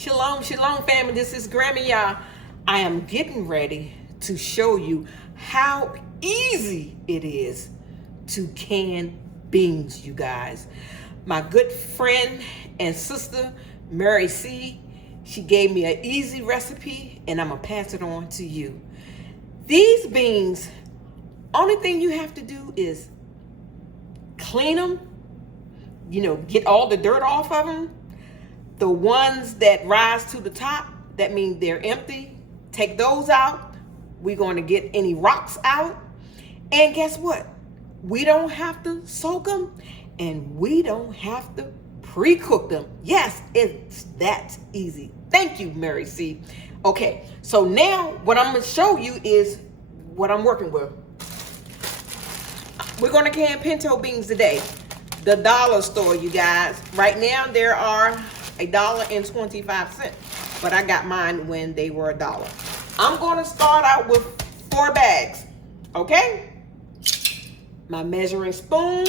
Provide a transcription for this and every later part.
Shalom, shalom family, this is Grammy Yah. I am getting ready to show you how easy it is to can beans, you guys. My good friend and sister, Mary C, she gave me an easy recipe and I'm gonna pass it on to you. These beans, only thing you have to do is clean them, get all the dirt off of them. The ones that rise to the top, that means they're empty. Take those out. We're going to get any rocks out. And guess what? We don't have to soak them and we don't have to pre-cook them. Yes, it's that easy. Thank you, Mary C. Okay, so now what I'm going to show you is what I'm working with. We're going to can pinto beans today. The dollar store, you guys. Right now there are $1.25, but I got mine when they were $1. I'm going to start out with 4 bags, okay? My measuring spoon.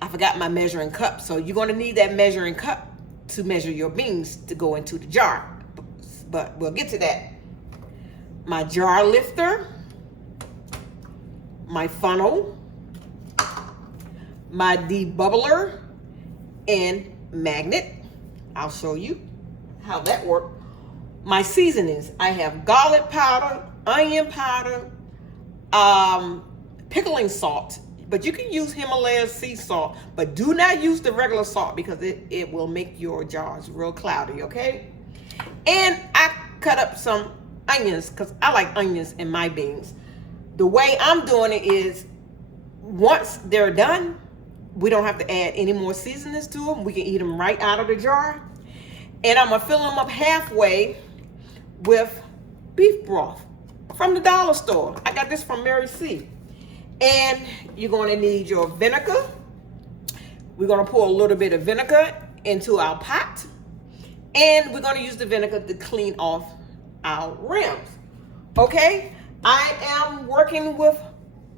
I forgot my measuring cup, so you're going to need that measuring cup to measure your beans to go into the jar, but we'll get to that. My jar lifter, my funnel, my debubbler, and magnet. I'll show you how that works. My seasonings, I have garlic powder, onion powder, pickling salt, but you can use Himalaya sea salt, but do not use the regular salt because it will make your jars real cloudy, okay? And I cut up some onions because I like onions in my beans. The way I'm doing it is once they're done, we don't have to add any more seasonings to them. We can eat them right out of the jar. And I'm gonna fill them up halfway with beef broth from the dollar store. I got this from Mary C. And you're gonna need your vinegar. We're gonna pour a little bit of vinegar into our pot. And we're gonna use the vinegar to clean off our rims. Okay, I am working with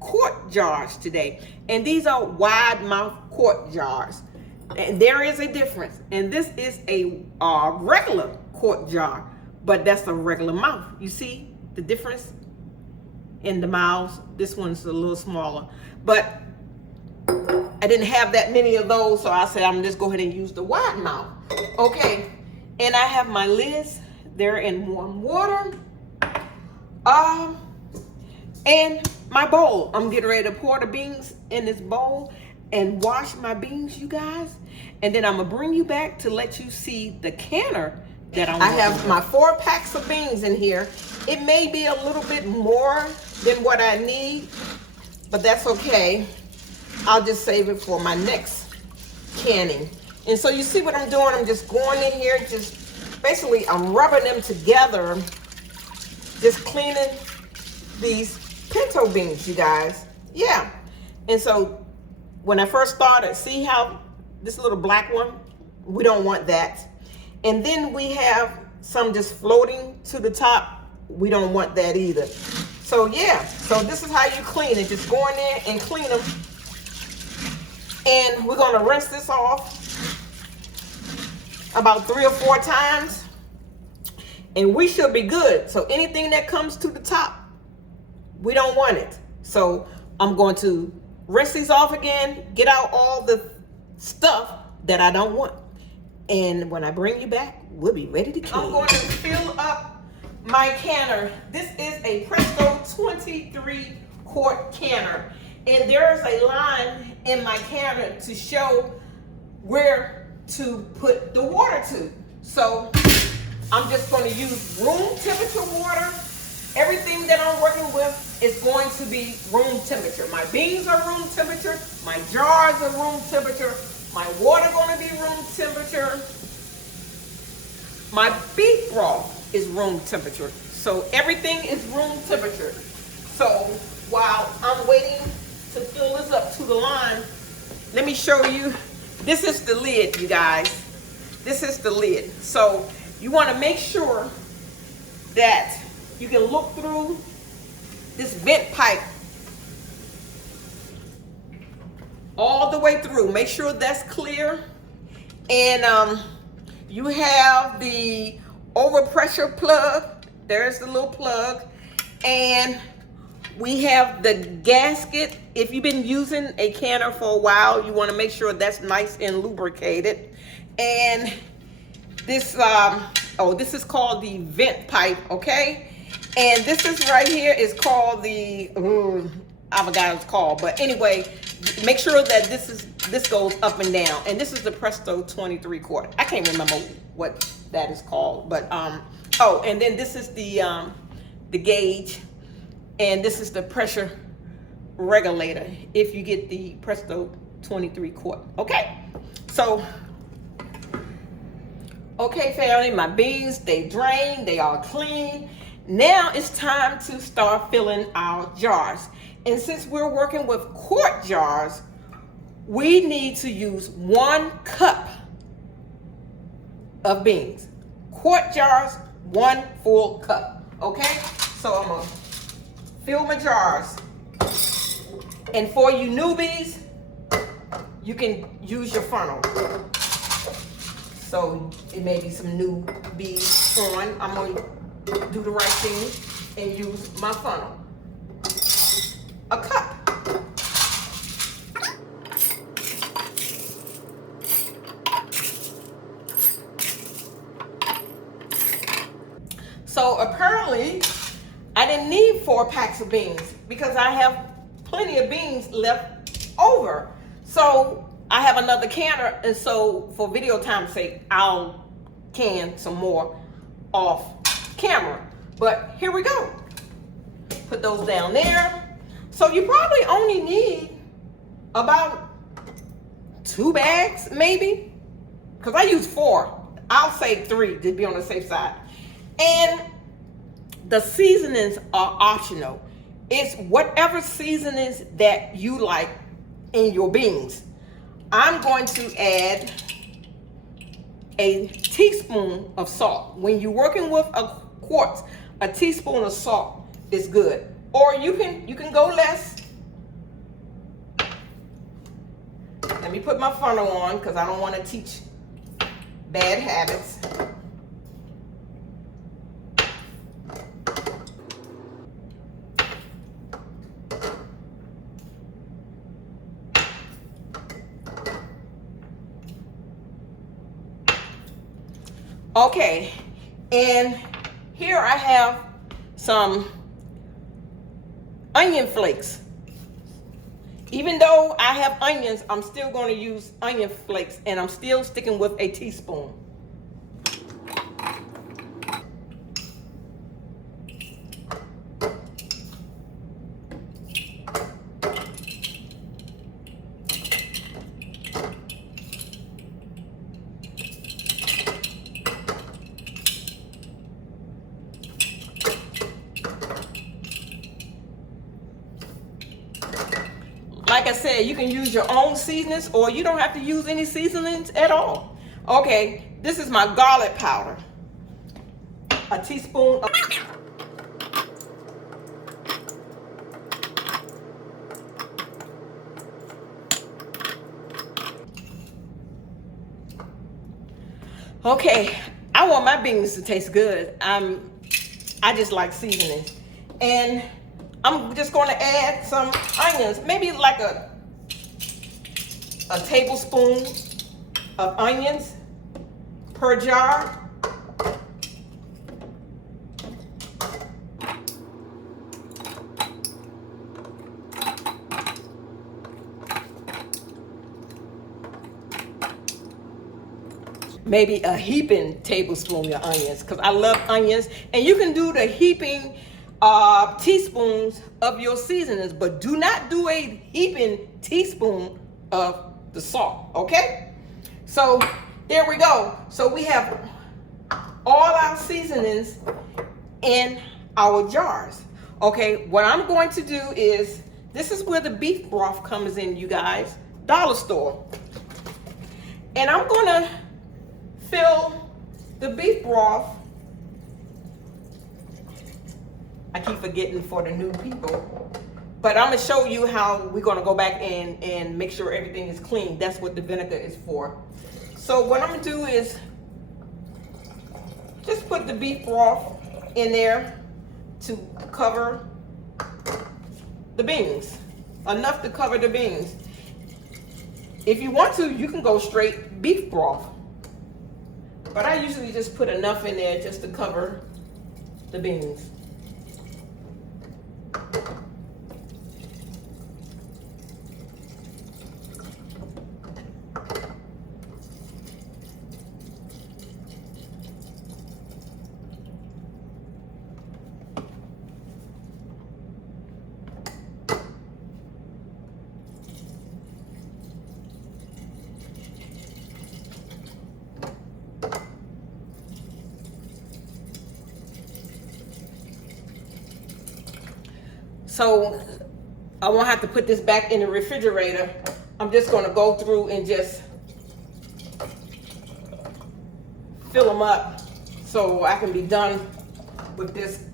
quart jars today, and these are wide mouth quart jars, and there is a difference. And this is a regular quart jar, but that's a regular mouth. You see the difference in the mouths? This one's a little smaller, but I didn't have that many of those, so I said I'm just go ahead and use the wide mouth. Okay, and I have my lids. They're in warm water. And my bowl, I'm getting ready to pour the beans in this bowl and wash my beans, you guys. And then I'm gonna bring you back to let you see the canner that I have my 4 packs of beans in here. It may be a little bit more than what I need, but that's okay. I'll just save it for my next canning. And so you see what I'm doing? I'm just going in here, just basically I'm rubbing them together, just cleaning these pinto beans, you guys. Yeah. And so when I first started, see how this little black one, we don't want that. And then we have some just floating to the top. We don't want that either. So yeah, so this is how you clean it. Just go in there and clean them. And we're gonna rinse this off about 3 or 4 times. And we should be good. So anything that comes to the top, we don't want it. So I'm going to rinse these off again, get out all the stuff that I don't want. And when I bring you back, we'll be ready to clean. I'm going to fill up my canner. This is a Presto 23 quart canner. And there's a line in my canner to show where to put the water to. So I'm just going to use room temperature water. Everything that I'm working with is going to be room temperature. My beans are room temperature. My jars are room temperature. My water going to be room temperature. My beef broth is room temperature. So everything is room temperature. So while I'm waiting to fill this up to the line, let me show you. This is the lid, you guys. This is the lid. So you want to make sure that you can look through this vent pipe all the way through. Make sure that's clear. And You have the overpressure plug. There's the little plug. And we have the gasket. If you've been using a canner for a while, you want to make sure that's nice and lubricated. And this, this is called the vent pipe, okay? And this is right here is called the, I forgot what it's called, but anyway, make sure that this goes up and down. And this is the Presto 23 quart. I can't remember what that is called, but and then this is the gauge, and this is the pressure regulator if you get the Presto 23 quart. Okay, so okay, family, my beans, they drain, they are clean. Now it's time to start filling our jars. And since we're working with quart jars, we need to use 1 cup of beans. Quart jars, 1 full cup. Okay? So I'm gonna fill my jars. And for you newbies, you can use your funnel. So it may be some newbies on. I'm gonna do the right thing and use my funnel. A cup. So apparently I didn't need 4 packs of beans because I have plenty of beans left over. So I have another canner, and so for video time's sake, I'll can some more off camera. But here we go. Put those down there. So you probably only need about 2 bags, maybe, because I use 4. I'll say 3 to be on the safe side. And the seasonings are optional. It's whatever seasonings that you like in your beans. I'm going to add a teaspoon of salt. When you're working with a quart, a teaspoon of salt is good. Or you can go less. Let me put my funnel on because I don't want to teach bad habits. Okay, and here I have some onion flakes. Even though I have onions, I'm still going to use onion flakes, and I'm still sticking with a teaspoon. Like I said, you can use your own seasonings, or you don't have to use any seasonings at all. Okay, this is my garlic powder. A teaspoon of... Okay, I want my beans to taste good. I just like seasoning. And I'm just going to add some onions, maybe like a tablespoon of onions per jar. Maybe a heaping tablespoon of onions, because I love onions. And you can do the heaping teaspoons of your seasonings, but do not do a heaping teaspoon of the salt, okay? So there we go. So we have all our seasonings in our jars. Okay, what I'm going to do is, this is where the beef broth comes in, you guys, dollar store. And I'm gonna fill the beef broth. I keep forgetting for the new people, but I'm gonna show you how we're gonna go back and make sure everything is clean. That's what the vinegar is for. So what I'm gonna do is put the beef broth in there to cover the beans. Enough to cover the beans. If you want to, you can go straight beef broth. But I usually just put enough in there just to cover the beans. So I won't have to put this back in the refrigerator. I'm just going to go through and just fill them up so I can be done with this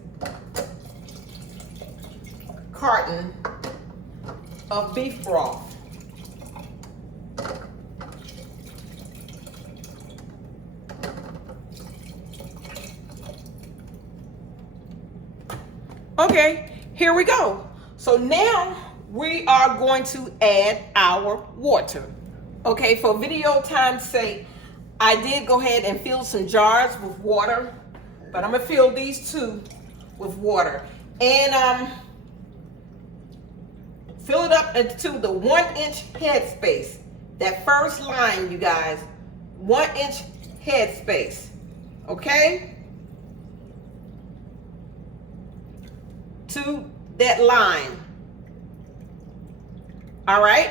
carton of beef broth. Okay. Here we go. So now we are going to add our water. Okay, for video time's sake, I did go ahead and fill some jars with water, but I'm gonna fill these two with water. And fill it up into the 1-inch headspace. That first line, you guys, 1-inch headspace, okay? To that line. All right.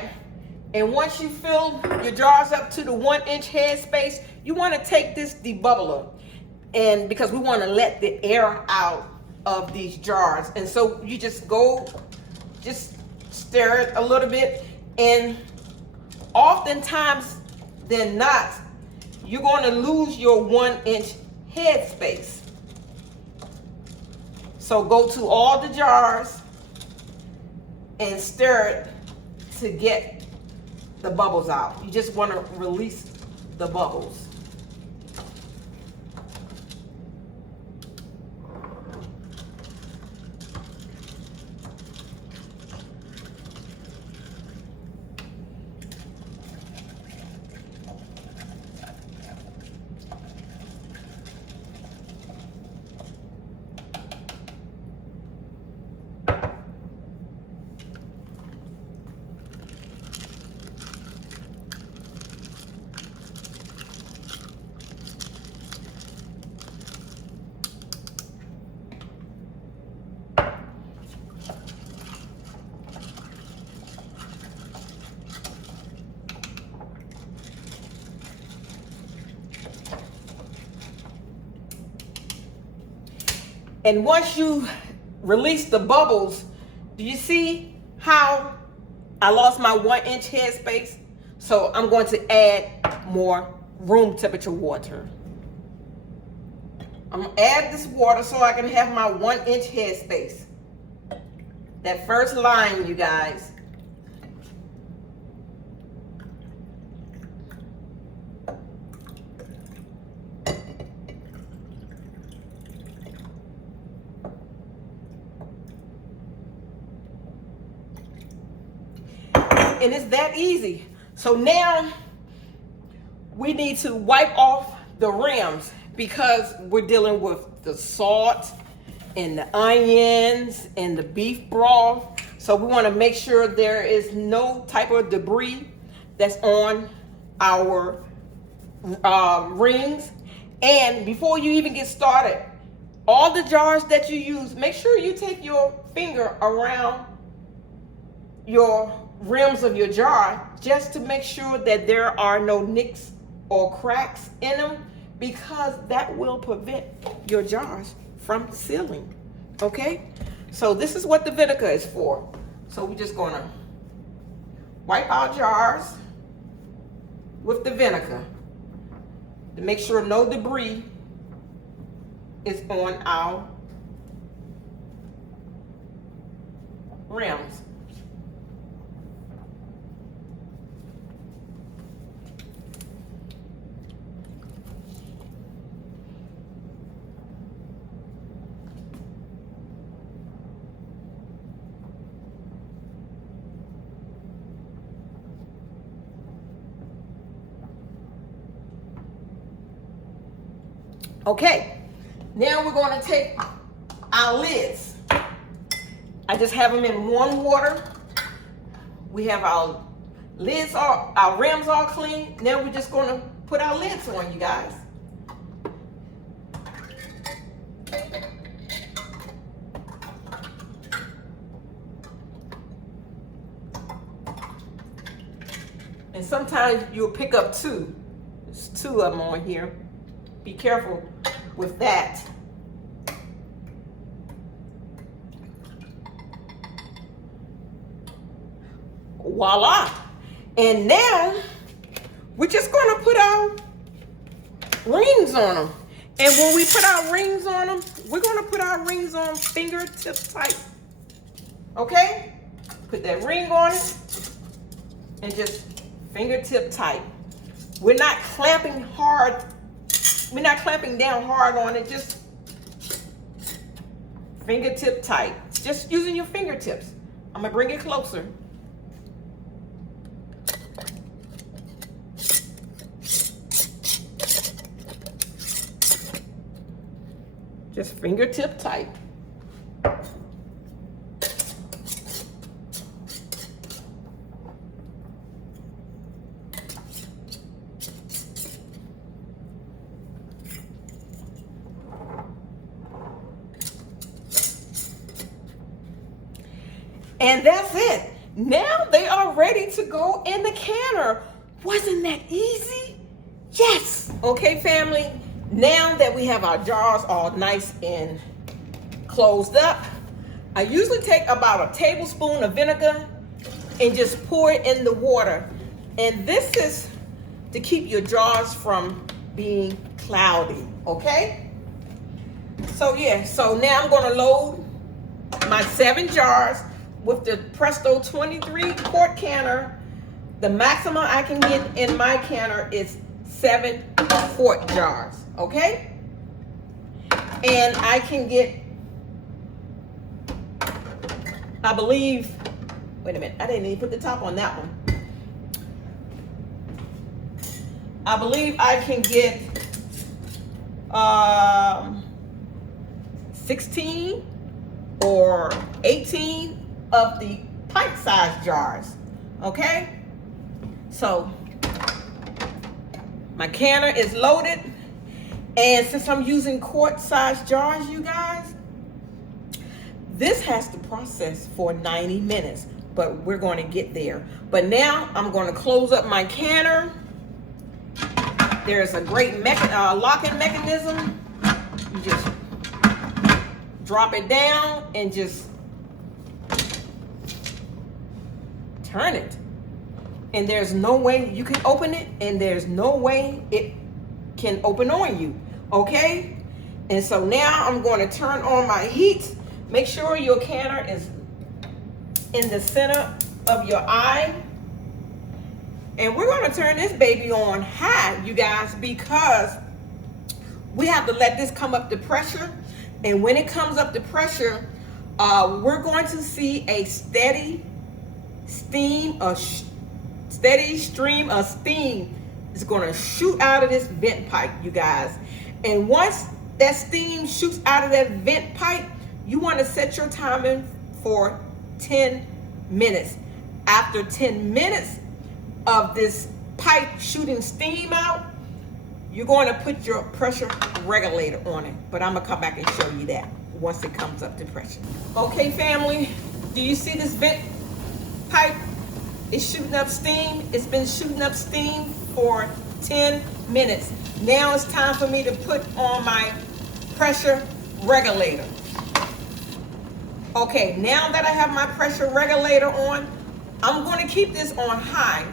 And once you fill your jars up to the 1-inch headspace, you want to take this debubbler, and because we want to let the air out of these jars. And so you just stir it a little bit, and oftentimes than not, you're going to lose your 1-inch headspace. So go to all the jars and stir it to get the bubbles out. You just want to release the bubbles. And once you release the bubbles, do you see how I lost my 1-inch headspace? So I'm going to add more room temperature water. I'm gonna add this water so I can have my 1-inch headspace. That first line, you guys. And it's that easy. So now we need to wipe off the rims because we're dealing with the salt and the onions and the beef broth. So we want to make sure there is no type of debris that's on our rings. And before you even get started, all the jars that you use, make sure you take your finger around your rims of your jar just to make sure that there are no nicks or cracks in them, because that will prevent your jars from sealing. Okay, so this is what the vinegar is for. So we're just gonna wipe our jars with the vinegar to make sure no debris is on our rims. Okay, now we're going to take our lids. I just have them in warm water. We have our lids, our rims all clean. Now we're just going to put our lids on, you guys. And sometimes you'll pick up two. There's two of them on here. Be careful with that. Voila. And now we're just going to put our rings on them. And when we put our rings on them, we're going to put our rings on fingertip tight. Okay? Put that ring on it and just fingertip tight. We're not clamping hard. We're not clamping down hard on it. Just fingertip tight. Just using your fingertips. I'm going to bring it closer. Just fingertip tight. And that's it. Now they are ready to go in the canner. Wasn't that easy? Yes. Okay, family. Now that we have our jars all nice and closed up, I usually take about a tablespoon of vinegar and just pour it in the water. And this is to keep your jars from being cloudy, okay? So yeah, so now I'm gonna load my 7 jars with the Presto 23 quart canner. The maximum I can get in my canner is 7 quart jars, okay? And I can get, I believe, wait a minute, I didn't even put the top on that one. I believe I can get 16 or 18 of the pint-sized jars, okay? So my canner is loaded, and since I'm using quart-sized jars, you guys, this has to process for 90 minutes, but we're going to get there. But now I'm going to close up my canner. There's a great locking mechanism. You just drop it down and just turn it. And there's no way you can open it, and there's no way it can open on you, okay? And so now I'm going to turn on my heat. Make sure your canner is in the center of your eye. And we're going to turn this baby on high, you guys, because we have to let this come up to pressure. And when it comes up to pressure, we're going to see a steady stream of steam is going to shoot out of this vent pipe, you guys. And once that steam shoots out of that vent pipe, you want to set your timer for 10 minutes. After 10 minutes of this pipe shooting steam out, you're going to put your pressure regulator on it. But I'm going to come back and show you that once it comes up to pressure. Okay, family, do you see this vent pipe? It's shooting up steam. It's been shooting up steam for 10 minutes. Now it's time for me to put on my pressure regulator. Okay, now that I have my pressure regulator on, I'm going to keep this on high.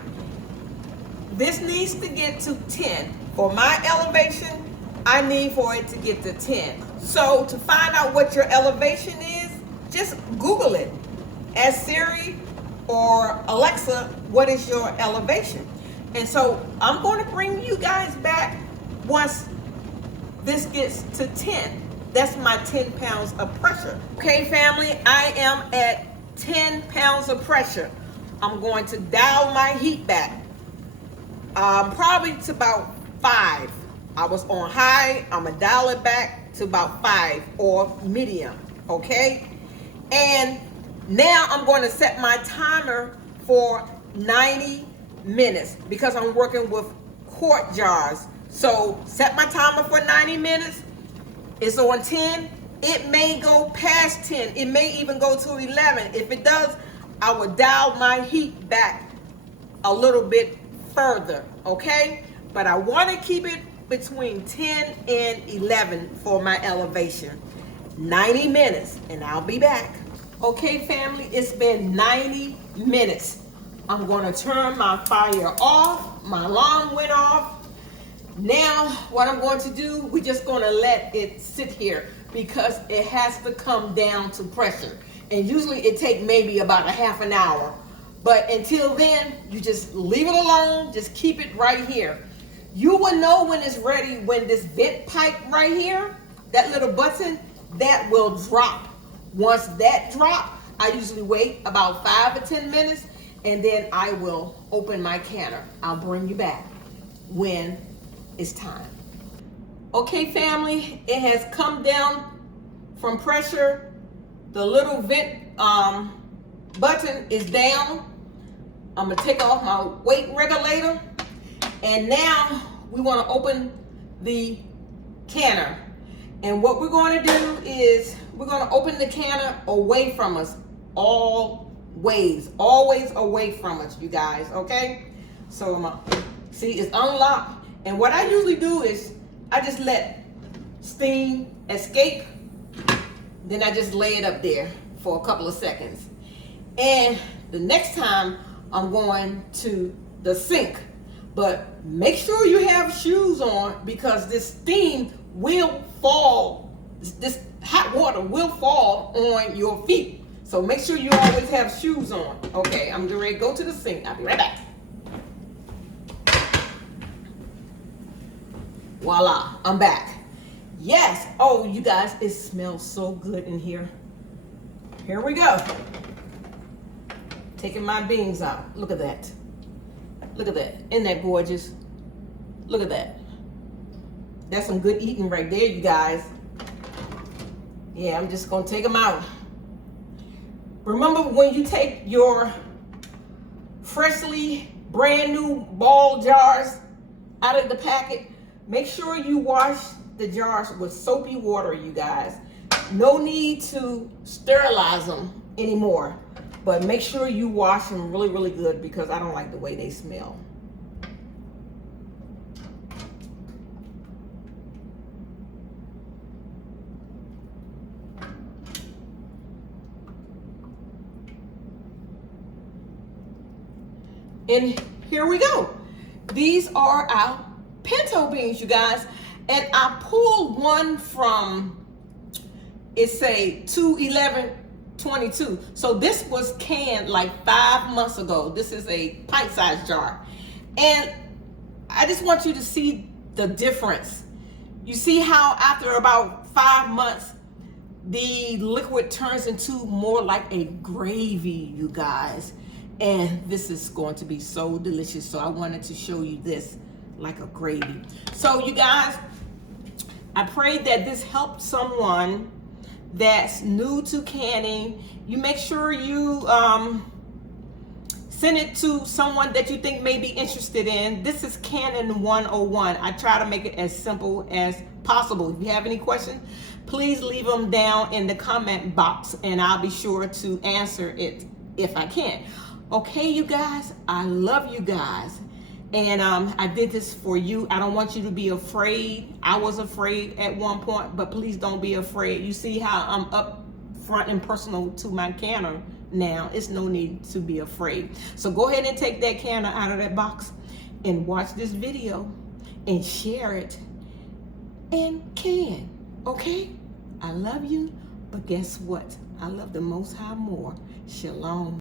This needs to get to 10. For my elevation, I need for it to get to 10. So to find out what your elevation is, just Google it. Ask Siri or Alexa, what is your elevation? And so I'm going to bring you guys back once this gets to 10. That's my 10 pounds of pressure. Okay, family, I am at 10 pounds of pressure. I'm going to dial my heat back, probably to about 5. I was on high. I'm gonna dial it back to about 5 or medium, okay? And now I'm going to set my timer for 90 minutes because I'm working with quart jars. So set my timer for 90 minutes. It's on 10. It may go past 10. It may even go to 11. If it does, I will dial my heat back a little bit further, okay? But I want to keep it between 10 and 11 for my elevation. 90 minutes, and I'll be back. Okay, family, it's been 90 minutes. I'm going to turn my fire off. My alarm went off. Now, what I'm going to do, we're just going to let it sit here because it has to come down to pressure. And usually it takes maybe about a half an hour. But until then, you just leave it alone. Just keep it right here. You will know when it's ready when this vent pipe right here, that little button, that will drop. Once that drops, I usually wait about 5 or 10 minutes, and then I will open my canner. I'll bring you back when it's time. Okay, family, it has come down from pressure. The little vent button is down. I'm gonna take off my weight regulator, and now we want to open the canner. And what we're going to do is we're going to open the canner away from us, always away from us, you guys, okay? So see, it's unlocked. And what I usually do is I just let steam escape. Then I just lay it up there for a couple of seconds. And the next time I'm going to the sink. But make sure you have shoes on because this steam will fall. This hot water will fall on your feet. So make sure you always have shoes on. Okay, I'm getting ready to go to the sink. I'll be right back. Voila, I'm back. Yes. Oh, you guys, it smells so good in here. Here we go. Taking my beans out. Look at that. Look at that. Isn't that gorgeous? Look at that. That's some good eating right there, you guys. Yeah, I'm just going to take them out. Remember, when you take your freshly brand new ball jars out of the packet, make sure you wash the jars with soapy water, you guys. No need to sterilize them anymore. But make sure you wash them really, really good because I don't like the way they smell. And here we go. These are our pinto beans, you guys. And I pulled one from, it's a 21122. So this was canned like 5 months ago. This is a pint-sized jar. And I just want you to see the difference. You see how after about 5 months, the liquid turns into more like a gravy, you guys. And this is going to be so delicious. So I wanted to show you this like a gravy. So you guys, I pray that this helped someone that's new to canning. You make sure you send it to someone that you think may be interested in. This is Canning 101. I try to make it as simple as possible. If you have any questions, please leave them down in the comment box and I'll be sure to answer it if I can. Okay, you guys, I love you guys. And I did this for you. I don't want you to be afraid. I was afraid at one point, but please don't be afraid. You see how I'm up front and personal to my canner now. It's no need to be afraid. So go ahead and take that canner out of that box and watch this video and share it and can. Okay? I love you, but guess what? I love the Most High more. Shalom.